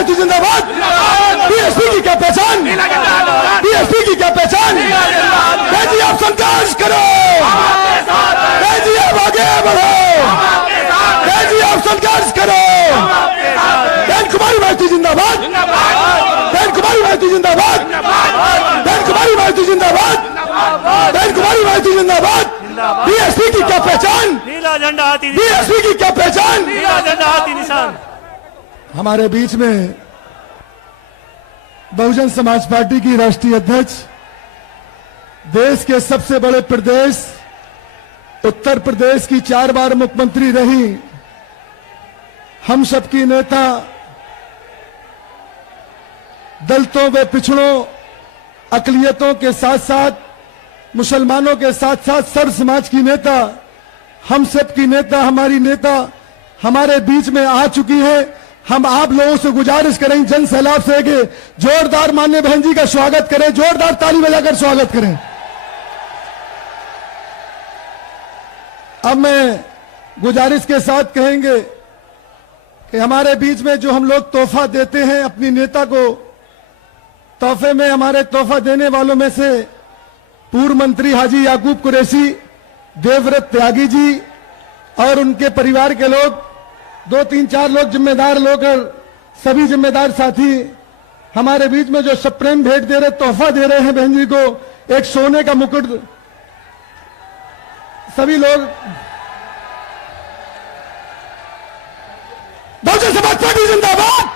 भारती जिंदाबाद। बीएसपी की क्या पहचान, बीएसपी की क्या पहचान। जी आप संघर्ष करो, जी आप आगे बढ़ो, जी आप संघर्ष करो। बहन कुमारी भारती जिंदाबाद, बहन कुमारी भारती जिंदाबाद, बहन कुमारी भारती जिंदाबाद, बहन कुमारी भारती जिंदाबाद। बीएसपी की क्या पहचान, नीला झंडा हाथी, बीएसपी की क्या पहचान। नीला झंडा हाथी निशान। हमारे बीच में बहुजन समाज पार्टी की राष्ट्रीय अध्यक्ष, देश के सबसे बड़े प्रदेश उत्तर प्रदेश की 4 बार मुख्यमंत्री रही, हम सबकी नेता, दलितों व पिछड़ों, अकलियतों के साथ साथ मुसलमानों के साथ साथ सर्व समाज की नेता, हम सब की नेता, हमारी नेता हमारे बीच में आ चुकी है। हम आप लोगों से गुजारिश करें जन सैलाब से कि जोरदार माननीय बहन जी का स्वागत करें, जोरदार ताली बजाकर स्वागत करें। अब मैं गुजारिश के साथ कहेंगे कि हमारे बीच में जो हम लोग तोहफा देते हैं अपनी नेता को, तोहफे में हमारे तोहफा देने वालों में से पूर्व मंत्री हाजी याकूब कुरैशी, देवव्रत त्यागी जी और उनके परिवार के लोग, 2-3-4 लोग जिम्मेदार लोग और सभी जिम्मेदार साथी हमारे बीच में जो सप्रेम भेंट दे रहे, तोहफा दे रहे हैं बहन जी को, एक सोने का मुकुट। सभी लोग बहुजन समाज पार्टी जिंदाबाद,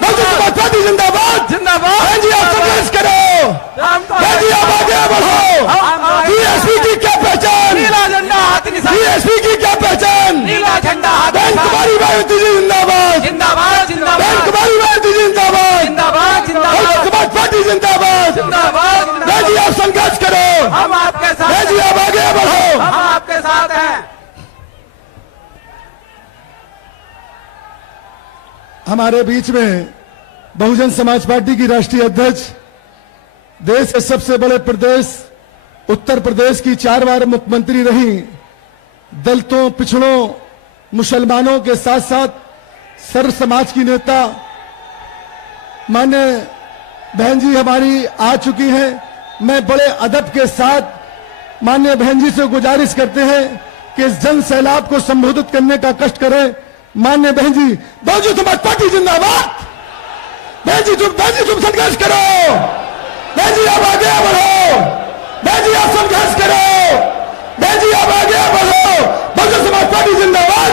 बहुजन समाज पार्टी जिंदाबाद, जिंदाबाद। बहन जी आप संघर्ष करो, बहन जी आप आगे बढ़ो। बीएसपी की क्या पहचान, नीला झंडा हाथी निशान। बीएसपी की क्या पहचान, नीला झंडा हाथी बहन कुमारी भारती जिंदाबाद, जिंदाबाद जिंदाबाद, बहन कुमारी भारती जिंदाबाद, जिंदाबाद जिंदाबाद, बहुजन समाज पार्टी जिंदाबाद। जिंदाबाद। बहन जी आप संघर्ष करो, हम आपके साथ, बहन जी आप आगे बढ़ो। हम आपके साथ हैं। हमारे बीच में बहुजन समाज पार्टी की राष्ट्रीय अध्यक्ष, देश के सबसे बड़े प्रदेश उत्तर प्रदेश की 4 बार मुख्यमंत्री रही, दलितों, पिछड़ों, मुसलमानों के साथ साथ सर्व समाज की नेता माननीय बहन जी हमारी आ चुकी हैं। मैं बड़े अदब के साथ माननीय बहन जी से गुजारिश करते हैं कि इस जन सैलाब को संबोधित करने का कष्ट करें। माननीय बहन जी, बहुजन समाज पार्टी जिंदाबाद। बहन जी तुम संघर्ष करो, बहन जी आप आगे बढ़ो, बहन जी आप संघर्ष करो, बहन जी आप आगे बढ़ो। बहुजन समाज पार्टी जिंदाबाद,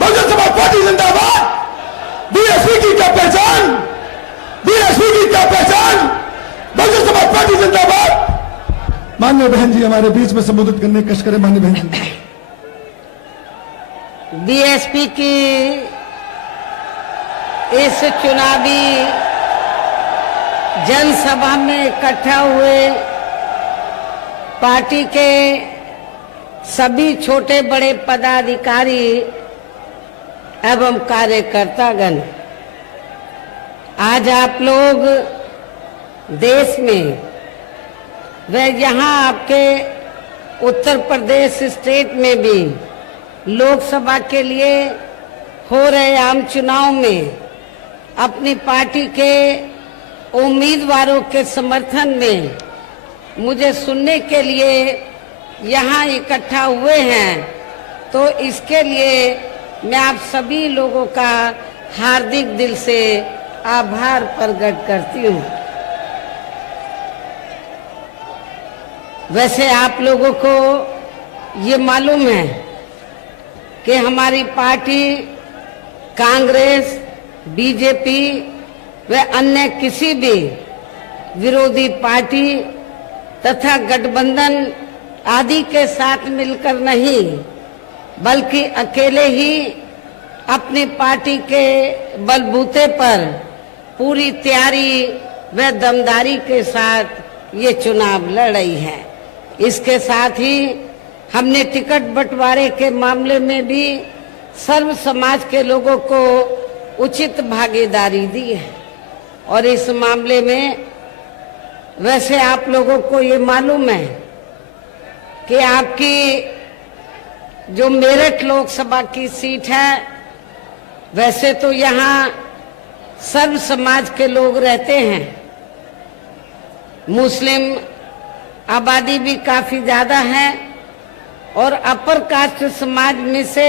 बहुजन समाज पार्टी जिंदाबाद। बीएसपी की क्या पहचान, बीएसपी की क्या पहचान, बहुजन समाज पार्टी जिंदाबाद। माननीय बहन जी हमारे बीच में संबोधित करने का कष्ट करें। माननीय बहन जी, बीएसपी की इस चुनावी जनसभा में इकट्ठा हुए पार्टी के सभी छोटे बड़े पदाधिकारी एवं कार्यकर्तागण, आज आप लोग देश में व यहाँ आपके उत्तर प्रदेश स्टेट में भी लोकसभा के लिए हो रहे आम चुनाव में अपनी पार्टी के उम्मीदवारों के समर्थन में मुझे सुनने के लिए यहाँ इकट्ठा हुए हैं, तो इसके लिए मैं आप सभी लोगों का हार्दिक दिल से आभार प्रकट करती हूँ। वैसे आप लोगों को ये मालूम है कि हमारी पार्टी कांग्रेस, बीजेपी व अन्य किसी भी विरोधी पार्टी तथा गठबंधन आदि के साथ मिलकर नहीं, बल्कि अकेले ही अपनी पार्टी के बलबूते पर पूरी तैयारी व दमदारी के साथ ये चुनाव लड़ रही है। इसके साथ ही हमने टिकट बंटवारे के मामले में भी सर्व समाज के लोगों को उचित भागीदारी दी है। और इस मामले में वैसे आप लोगों को ये मालूम है कि आपकी जो मेरठ लोकसभा की सीट है, वैसे तो यहाँ सर्व समाज के लोग रहते हैं। मुस्लिम आबादी भी काफी ज्यादा है और अपर कास्ट समाज में से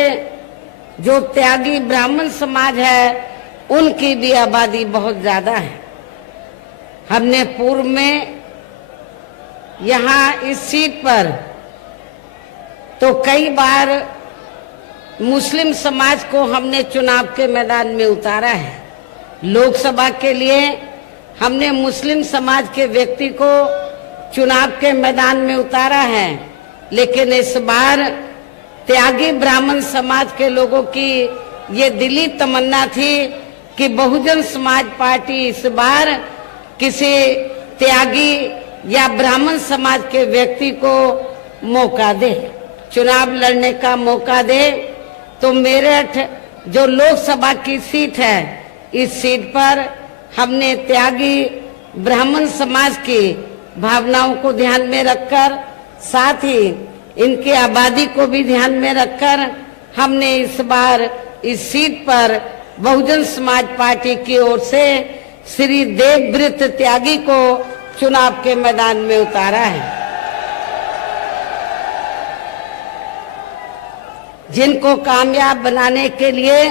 जो त्यागी ब्राह्मण समाज है उनकी भी आबादी बहुत ज्यादा है। हमने पूर्व में यहाँ इस सीट पर तो कई बार मुस्लिम समाज को हमने चुनाव के मैदान में उतारा है। लोकसभा के लिए हमने मुस्लिम समाज के व्यक्ति को चुनाव के मैदान में उतारा है, लेकिन इस बार त्यागी ब्राह्मण समाज के लोगों की ये दिली तमन्ना थी कि बहुजन समाज पार्टी इस बार किसी त्यागी या ब्राह्मण समाज के व्यक्ति को मौका दे, चुनाव लड़ने का मौका दे। तो मेरठ जो लोकसभा की सीट है, इस सीट पर हमने त्यागी ब्राह्मण समाज की भावनाओं को ध्यान में रखकर, साथ ही इनकी आबादी को भी ध्यान में रखकर हमने इस बार इस सीट पर बहुजन समाज पार्टी की ओर से श्री देवव्रत त्यागी को चुनाव के मैदान में उतारा है, जिनको कामयाब बनाने के लिए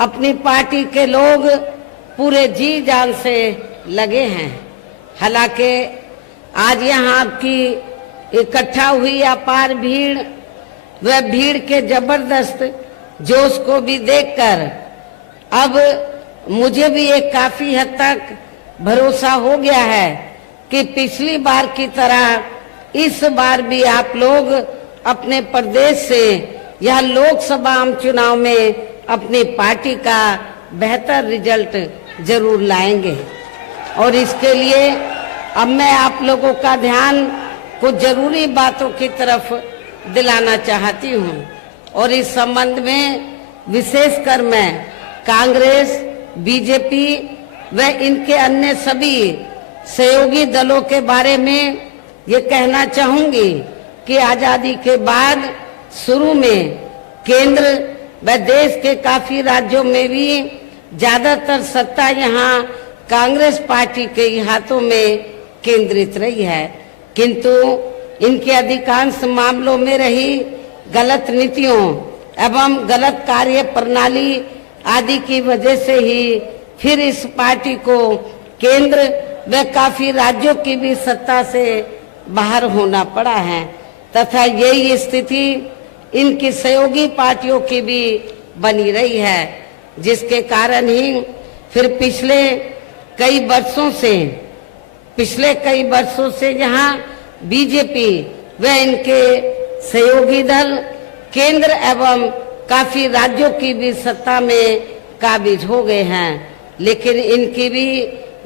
अपनी पार्टी के लोग पूरे जी जान से लगे हैं। हालांकि आज यहाँ आपकी इकट्ठा हुई अपार भीड़, वह भीड़ के जबरदस्त जोश को भी देखकर अब मुझे भी एक काफी हद तक भरोसा हो गया है कि पिछली बार की तरह इस बार भी आप लोग अपने प्रदेश से यह लोकसभा आम चुनाव में अपनी पार्टी का बेहतर रिजल्ट जरूर लाएंगे। और इसके लिए अब मैं आप लोगों का ध्यान कुछ जरूरी बातों की तरफ दिलाना चाहती हूँ और इस संबंध में विशेषकर मैं कांग्रेस, बीजेपी व इनके अन्य सभी सहयोगी दलों के बारे में ये कहना चाहूंगी कि आजादी के बाद शुरू में केंद्र व देश के काफी राज्यों में भी ज्यादातर सत्ता यहाँ कांग्रेस पार्टी के हाथों में केंद्रित रही है, किंतु इनके अधिकांश मामलों में रही गलत नीतियों एवं गलत कार्य प्रणाली आदि की वजह से ही फिर इस पार्टी को केंद्र व काफी राज्यों की भी सत्ता से बाहर होना पड़ा है तथा यही स्थिति इनकी सहयोगी पार्टियों की भी बनी रही है, जिसके कारण ही फिर पिछले कई वर्षों से यहाँ बीजेपी व इनके सहयोगी दल केंद्र एवं काफी राज्यों की भी सत्ता में काबिज हो गए हैं, लेकिन इनकी भी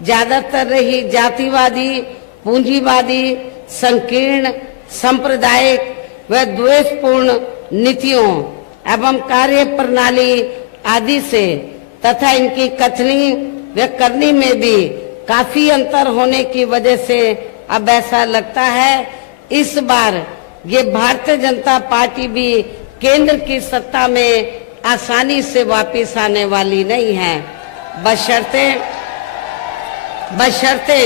ज्यादातर रही जातिवादी, पूंजीवादी, संकीर्ण, सांप्रदायिक व द्वेषपूर्ण नीतियों एवं कार्य प्रणाली आदि से तथा इनकी कथनी व करनी में भी काफी अंतर होने की वजह से अब ऐसा लगता है इस बार ये भारतीय जनता पार्टी भी केंद्र की सत्ता में आसानी से वापस आने वाली नहीं है, बशर्ते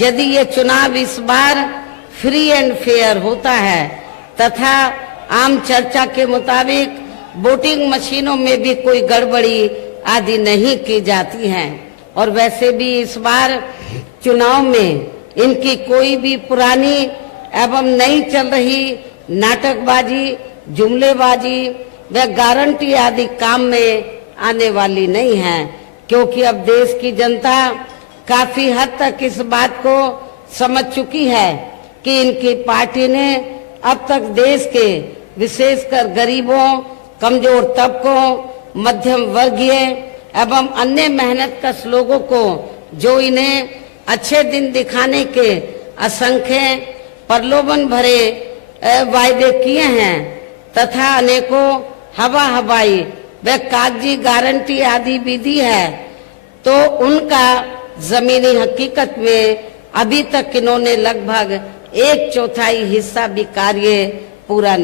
यदि ये चुनाव इस बार फ्री एंड फेयर होता है तथा आम चर्चा के मुताबिक वोटिंग मशीनों में भी कोई गड़बड़ी आदि नहीं की जाती है। और वैसे भी इस बार चुनाव में इनकी कोई भी पुरानी एवं नई चल रही नाटकबाजी, जुमलेबाजी व गारंटी आदि काम में आने वाली नहीं है, क्योंकि अब देश की जनता काफी हद तक इस बात को समझ चुकी है कि इनकी पार्टी ने अब तक देश के विशेषकर गरीबों, कमजोर तबकों, मध्यम वर्गीय एवं अन्य मेहनतकश लोगों को जो इन्हें अच्छे दिन दिखाने के असंख्य प्रलोभन भरे वायदे किए हैं तथा अनेकों हवाई व कागजी गारंटी आदि भी दी है, तो उनका जमीनी हकीकत में अभी तक इन्होंने लगभग 1/4 हिस्सा भी कार्य पूरा